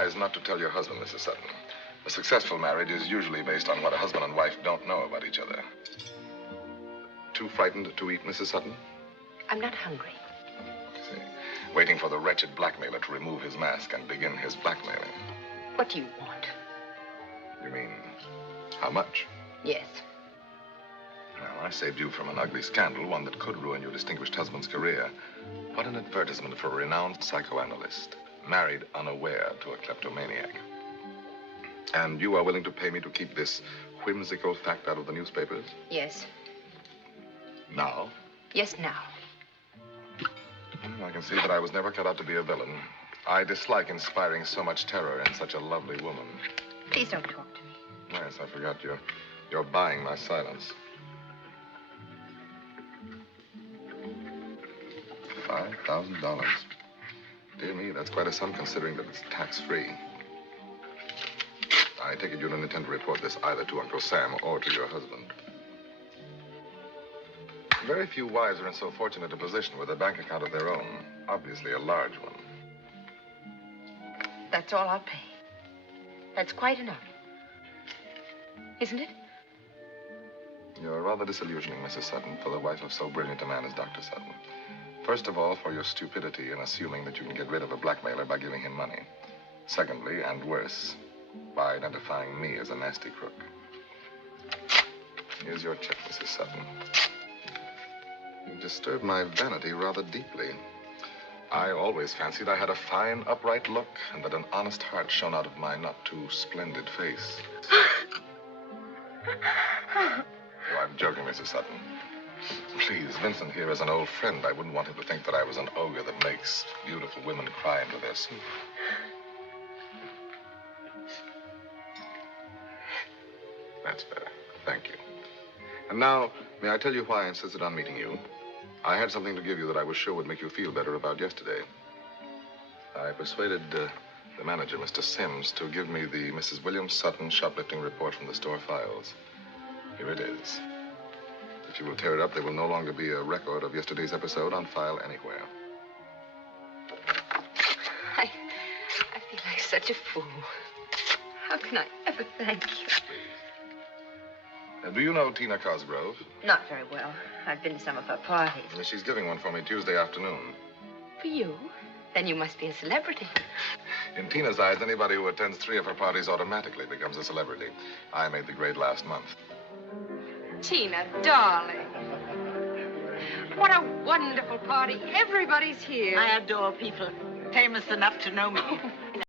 wise not to tell your husband, Mrs. Sutton. A successful marriage is usually based on what a husband and wife don't know about each other. Too frightened to eat, Mrs. Sutton? I'm not hungry. See, waiting for the wretched blackmailer to remove his mask and begin his blackmailing. What do you want? You mean, how much? Yes. Well, I saved you from an ugly scandal, one that could ruin your distinguished husband's career. What an advertisement for a renowned psychoanalyst, married unaware to a kleptomaniac. And you are willing to pay me to keep this whimsical fact out of the newspapers? Yes. Now? Yes, now. Well, I can see that I was never cut out to be a villain. I dislike inspiring so much terror in such a lovely woman. Please don't talk to me. Yes, I forgot you're buying my silence. $5,000. Dear me, that's quite a sum considering that it's tax-free. I take it you don't intend to report this either to Uncle Sam or to your husband. Very few wives are in so fortunate a position with a bank account of their own, obviously a large one. That's all I'll pay. That's quite enough. Isn't it? You're rather disillusioning, Mrs. Sutton, for the wife of so brilliant a man as Dr. Sutton. First of all, for your stupidity in assuming that you can get rid of a blackmailer by giving him money. Secondly, and worse, by identifying me as a nasty crook. Here's your check, Mrs. Sutton. You disturbed my vanity rather deeply. I always fancied I had a fine, upright look, and that an honest heart shone out of my not-too-splendid face. Oh, I'm joking, Mrs. Sutton. Please, Vincent here is an old friend. I wouldn't want him to think that I was an ogre that makes beautiful women cry into their soup. That's better. Thank you. And now, may I tell you why I insisted on meeting you? I had something to give you that I was sure would make you feel better about yesterday. I persuaded the manager, Mr. Sims, to give me the Mrs. William Sutton shoplifting report from the store files. Here it is. If you will tear it up, there will no longer be a record of yesterday's episode on file anywhere. I feel like such a fool. How can I ever thank you? Do you know Tina Cosgrove? Not very well. I've been to some of her parties. She's giving one for me Tuesday afternoon. For you? Then you must be a celebrity. In Tina's eyes, anybody who attends 3 of her parties automatically becomes a celebrity. I made the grade last month. Tina, darling. What a wonderful party. Everybody's here. I adore people famous enough to know me.